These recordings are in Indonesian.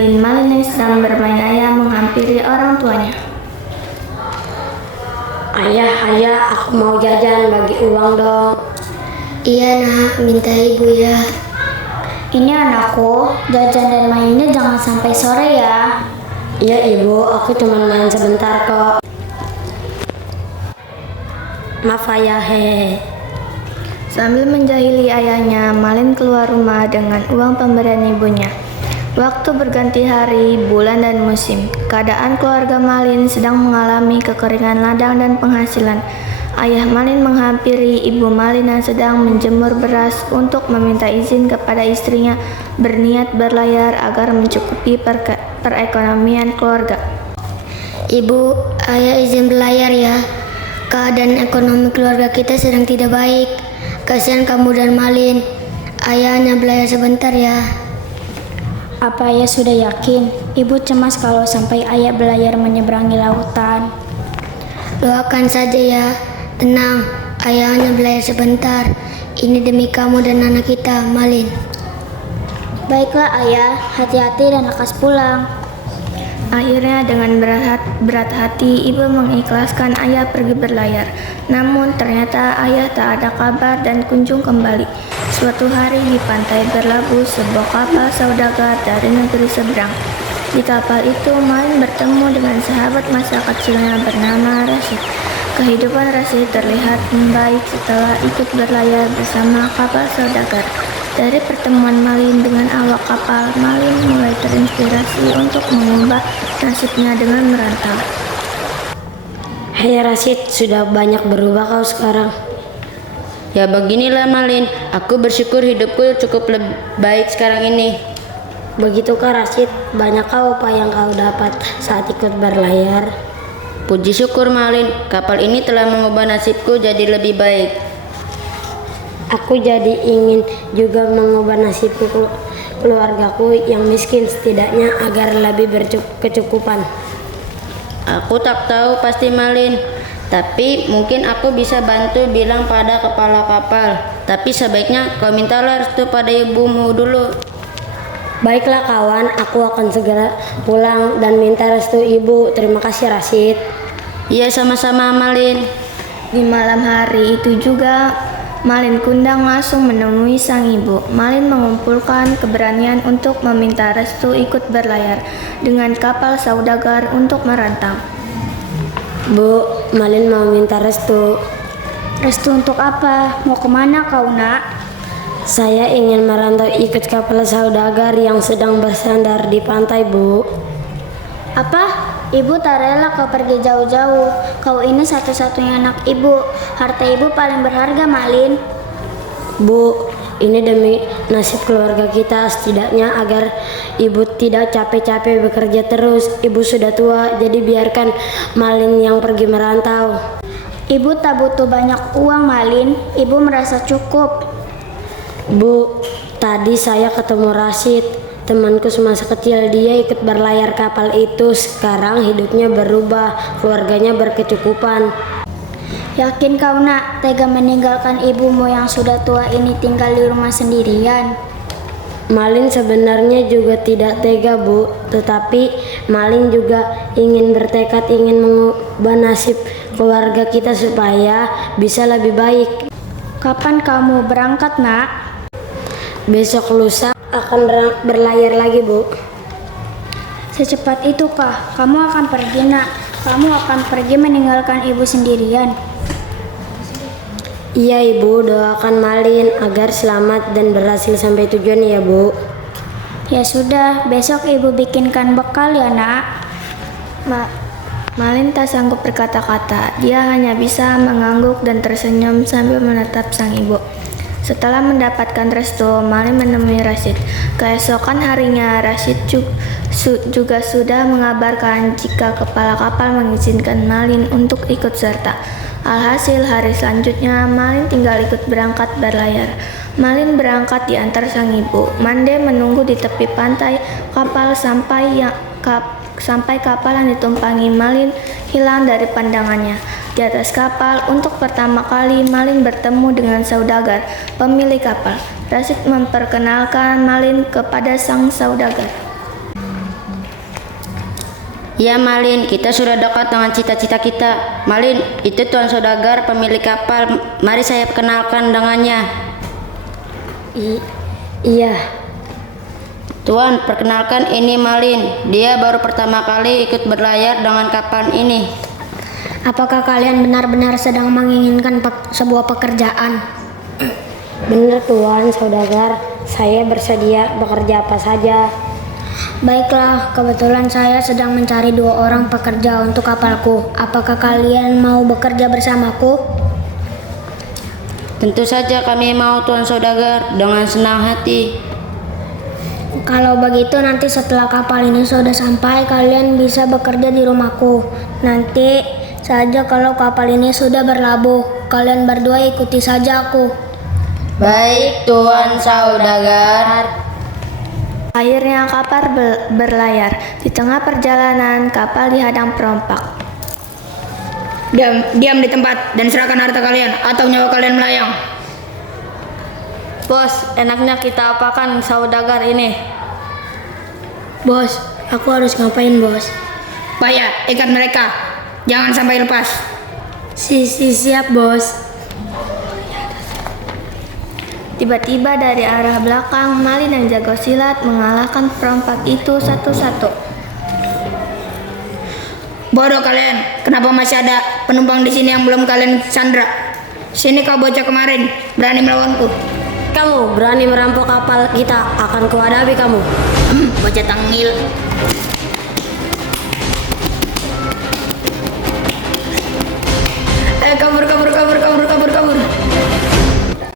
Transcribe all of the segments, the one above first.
Malin. Malin yang sedang bermain ayah menghampiri orang tuanya. Ayah, aku mau jajan, bagi uang dong. Iya nak, minta ibu ya. Ini anakku, jajan dan mainnya jangan sampai sore ya. Iya ibu, aku cuma main sebentar kok. Maaf ayah, hehe. Sambil menjahili ayahnya, Malin keluar rumah dengan uang pemberian ibunya. Waktu berganti hari, bulan, dan musim. Keadaan keluarga Malin sedang mengalami kekeringan ladang dan penghasilan. Ayah Malin menghampiri ibu Malin yang sedang menjemur beras untuk meminta izin kepada istrinya berniat berlayar agar mencukupi perekonomian keluarga. Ibu, ayah izin berlayar ya. Keadaan ekonomi keluarga kita sedang tidak baik. Kasihan kamu dan Malin. Ayah hanya berlayar sebentar ya. Apa ayah sudah yakin? Ibu cemas kalau sampai ayah berlayar menyeberangi lautan. Doakan saja ya. Tenang, ayah hanya berlayar sebentar. Ini demi kamu dan anak kita, Malin. Baiklah ayah, hati-hati dan lekas pulang. Akhirnya dengan berat hati ibu mengikhlaskan ayah pergi berlayar. Namun ternyata ayah tak ada kabar dan kunjung kembali. Suatu hari di pantai berlabuh sebuah kapal saudagar dari negeri seberang. Di kapal itu Malin bertemu dengan sahabat masa kecilnya bernama Rashid. Kehidupan Rashid terlihat membaik setelah ikut berlayar bersama kapal saudagar. Dari pertemuan Malin dengan awak kapal, Malin mulai terinspirasi untuk mengubah nasibnya dengan merantau. Hei Rashid, sudah banyak berubah kau sekarang. Ya beginilah Malin, aku bersyukur hidupku cukup lebih baik sekarang ini. Begitukah Rashid, banyakkah upah yang kau dapat saat ikut berlayar? Puji syukur Malin, kapal ini telah mengubah nasibku jadi lebih baik. Aku jadi ingin juga mengubah nasibku keluargaku yang miskin, setidaknya agar lebih berkecukupan. Aku tak tahu pasti Malin, tapi mungkin aku bisa bantu bilang pada kepala kapal. Tapi sebaiknya kau mintalah restu pada ibumu dulu. Baiklah kawan, aku akan segera pulang dan minta restu ibu. Terima kasih Rashid. Iya sama-sama Malin. Di malam hari itu juga Malin Kundang langsung menemui sang ibu. Malin mengumpulkan keberanian untuk meminta restu ikut berlayar dengan kapal saudagar untuk merantau. Bu, Malin mau minta restu. Restu untuk apa? Mau kemana kau nak? Saya ingin merantau ikut kapal saudagar yang sedang bersandar di pantai, Bu. Apa? Ibu tak rela kau pergi jauh-jauh. Kau ini satu-satunya anak ibu. Harta ibu paling berharga, Malin. Bu, ini demi nasib keluarga kita, setidaknya agar ibu tidak capek-capek bekerja terus. Ibu sudah tua, jadi biarkan Malin yang pergi merantau. Ibu tak butuh banyak uang, Malin. Ibu merasa cukup. Bu, tadi saya ketemu Rashid, temanku semasa kecil. Dia ikut berlayar kapal itu. Sekarang hidupnya berubah, keluarganya berkecukupan. Yakin kau nak tega meninggalkan ibumu yang sudah tua ini tinggal di rumah sendirian? Malin sebenarnya juga tidak tega, Bu. Tetapi Malin juga ingin bertekad, ingin mengubah nasib keluarga kita supaya bisa lebih baik. Kapan kamu berangkat, nak? Besok lusa akan berlayar lagi, Bu. Secepat itukah kamu akan pergi, nak? Kamu akan pergi meninggalkan ibu sendirian? Iya, Ibu. Doakan Malin agar selamat dan berhasil sampai tujuan ya, Bu. Ya sudah, besok ibu bikinkan bekal ya, nak. Malin tak sanggup berkata-kata. Dia hanya bisa mengangguk dan tersenyum sambil menatap sang ibu. Setelah mendapatkan restu, Malin menemui Rashid. Keesokan harinya, Rashid juga sudah mengabarkan jika kepala kapal mengizinkan Malin untuk ikut serta. Alhasil, hari selanjutnya Malin tinggal ikut berangkat berlayar. Malin berangkat diantar sang ibu. Mande menunggu di tepi pantai kapal sampai kapal yang ditumpangi Malin hilang dari pandangannya. Di atas kapal, untuk pertama kali Malin bertemu dengan saudagar, pemilik kapal. Rashid memperkenalkan Malin kepada sang saudagar. Ya Malin, kita sudah dekat dengan cita-cita kita. Malin, itu Tuan Saudagar pemilik kapal. Mari saya kenalkan dengannya. Iya. Tuan, perkenalkan ini Malin. Dia baru pertama kali ikut berlayar dengan kapal ini. Apakah kalian benar-benar sedang menginginkan sebuah pekerjaan? Benar Tuan Saudagar, saya bersedia bekerja apa saja. Baiklah, kebetulan saya sedang mencari 2 orang pekerja untuk kapalku. Apakah kalian mau bekerja bersamaku? Tentu saja kami mau Tuan Saudagar, dengan senang hati. Kalau begitu nanti setelah kapal ini sudah sampai, kalian bisa bekerja di rumahku. Nanti saja kalau kapal ini sudah berlabuh, kalian berdua ikuti saja aku. Baik Tuan Saudagar. Akhirnya kapal berlayar. Di tengah perjalanan, kapal dihadang perompak. Diam di tempat dan serahkan harta kalian atau nyawa kalian melayang. Bos, enaknya kita apakan saudagar ini? Bos, aku harus ngapain, Bos? Payah, ikat mereka. Jangan sampai lepas. Siap, Bos. Tiba-tiba dari arah belakang, Malin yang jago silat mengalahkan perompak itu satu-satu. Bodoh kalian, kenapa masih ada penumpang di sini yang belum kalian sandra? Sini kau bocah kemarin, berani melawanku. Kamu berani merampok kapal kita, akan kuhadapi kamu. Bocah tangil. Kabur.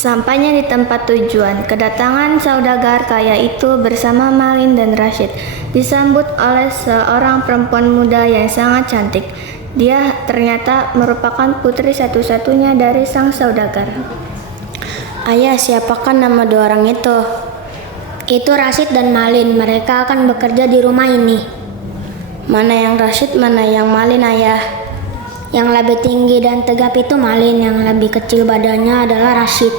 Sampainya di tempat tujuan, kedatangan saudagar kaya itu bersama Malin dan Rashid disambut oleh seorang perempuan muda yang sangat cantik. Dia ternyata merupakan putri satu-satunya dari sang saudagar. Ayah, siapakah nama 2 orang itu? Itu Rashid dan Malin. Mereka akan bekerja di rumah ini. Mana yang Rashid, mana yang Malin, Ayah? Yang lebih tinggi dan tegap itu Malin, yang lebih kecil badannya adalah Rashid.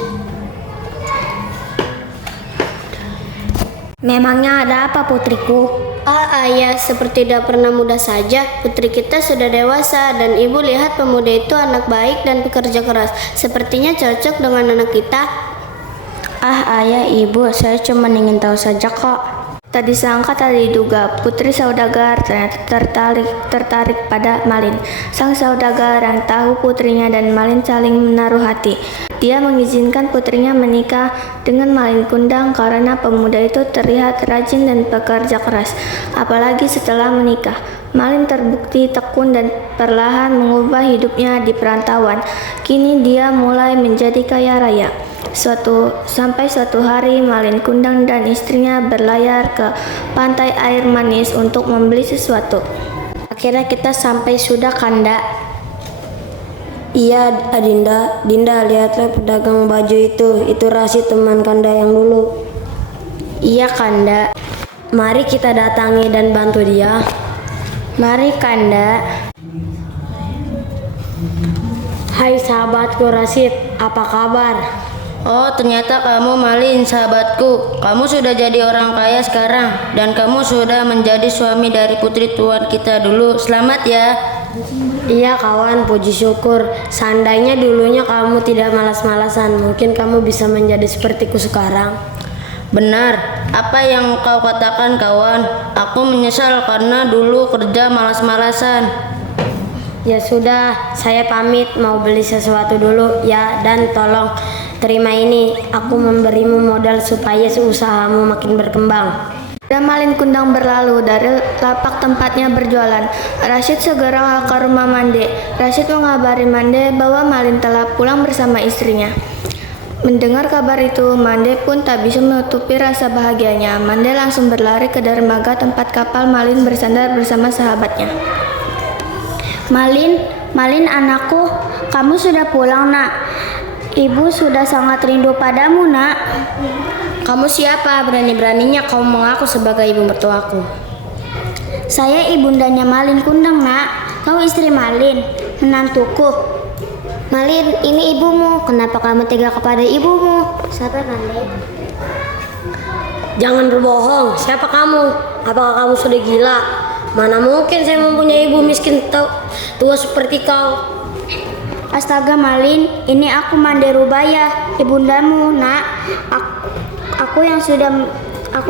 Memangnya ada apa, putriku? Ayah, seperti tidak pernah muda saja. Putri kita sudah dewasa dan ibu lihat pemuda itu anak baik dan pekerja keras. Sepertinya cocok dengan anak kita. Ayah, ibu, saya cuma ingin tahu saja kok. Tak disangka, tak diduga, putri saudagar ternyata tertarik pada Malin. Sang saudagar yang tahu putrinya dan Malin saling menaruh hati. Dia mengizinkan putrinya menikah dengan Malin Kundang karena pemuda itu terlihat rajin dan pekerja keras. Apalagi setelah menikah, Malin terbukti tekun dan perlahan mengubah hidupnya di perantauan. Kini dia mulai menjadi kaya raya. Sampai suatu hari Malin Kundang dan istrinya berlayar ke pantai air manis untuk membeli sesuatu. Akhirnya kita sampai sudah, Kanda. Iya, Adinda. Dinda, lihatlah pedagang baju itu Rashid, teman Kanda yang dulu. Iya, Kanda. Mari kita datangi dan bantu dia. Mari, Kanda. Hai sahabatku Rashid, apa kabar? Oh, ternyata kamu Malin, sahabatku. Kamu sudah jadi orang kaya sekarang dan kamu sudah menjadi suami dari putri tuan kita dulu. Selamat ya. Iya kawan, puji syukur. Seandainya dulunya kamu tidak malas-malasan, mungkin kamu bisa menjadi sepertiku sekarang. Benar, apa yang kau katakan kawan. Aku menyesal karena dulu kerja malas-malasan. Ya sudah, saya pamit mau beli sesuatu dulu ya, dan tolong terima ini, aku memberimu modal supaya usahamu makin berkembang. Dan Malin Kundang berlalu dari lapak tempatnya berjualan. Rashid segera ke rumah Mande. Rashid mengabari Mande bahwa Malin telah pulang bersama istrinya. Mendengar kabar itu, Mande pun tak bisa menutupi rasa bahagianya. Mande langsung berlari ke dermaga tempat kapal Malin bersandar bersama sahabatnya. Malin anakku, kamu sudah pulang, Nak. Ibu sudah sangat rindu padamu, Nak. Kamu siapa? Berani-beraninya kau mengaku sebagai ibu mertuaku. Saya ibundanya Malin Kundang, Nak. Kau istri Malin, menantuku. Malin, ini ibumu. Kenapa kamu tega kepada ibumu? Siapa, Mande? Jangan berbohong, siapa kamu? Apakah kamu sudah gila? Mana mungkin saya mempunyai ibu miskin tua seperti kau. Astaga Malin, ini aku Mande Rubaya, ibundamu, nak. Aku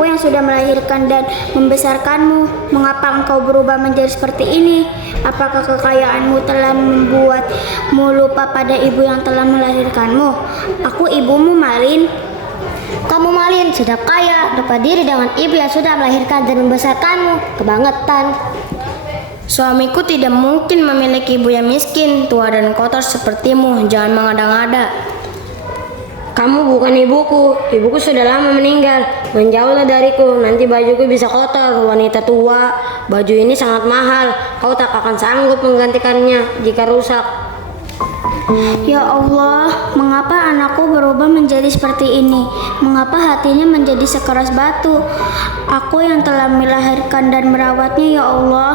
yang sudah melahirkan dan membesarkanmu. Mengapa engkau berubah menjadi seperti ini? Apakah kekayaanmu telah membuatmu lupa pada ibu yang telah melahirkanmu? Aku ibumu, Malin. Kamu Malin sudah kaya, lupa diri dengan ibu yang sudah melahirkan dan membesarkanmu. Kebangetan. Suamiku tidak mungkin memiliki ibu yang miskin, tua dan kotor sepertimu. Jangan mengada-ngada. Kamu bukan ibuku. Ibuku sudah lama meninggal. Menjauhlah dariku, nanti bajuku bisa kotor. Wanita tua, baju ini sangat mahal. Kau tak akan sanggup menggantikannya jika rusak. Ya Allah, mengapa anakku berubah menjadi seperti ini? Mengapa hatinya menjadi sekeras batu? Aku yang telah melahirkan dan merawatnya, ya Allah,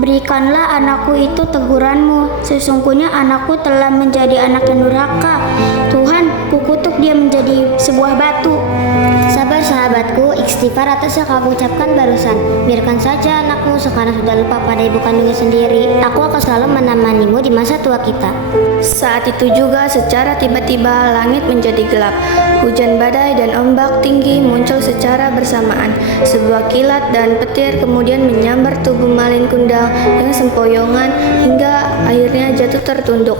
berikanlah anakku itu teguranmu. Sesungguhnya anakku telah menjadi anak yang durhaka. Tuhan, kukutuk dia menjadi sebuah batu. Sabar sahabatku, istighfar atas yang kamu ucapkan barusan. Biarkan saja anakmu sekarang sudah lupa pada ibu kandungnya sendiri. Aku akan selalu menemanimu di masa tua kita. Saat itu juga secara tiba-tiba langit menjadi gelap. Hujan badai dan ombak tinggi muncul secara bersamaan. Sebuah kilat dan petir kemudian menyambar tubuh Malin Kundang dengan sempoyongan hingga akhirnya jatuh tertunduk.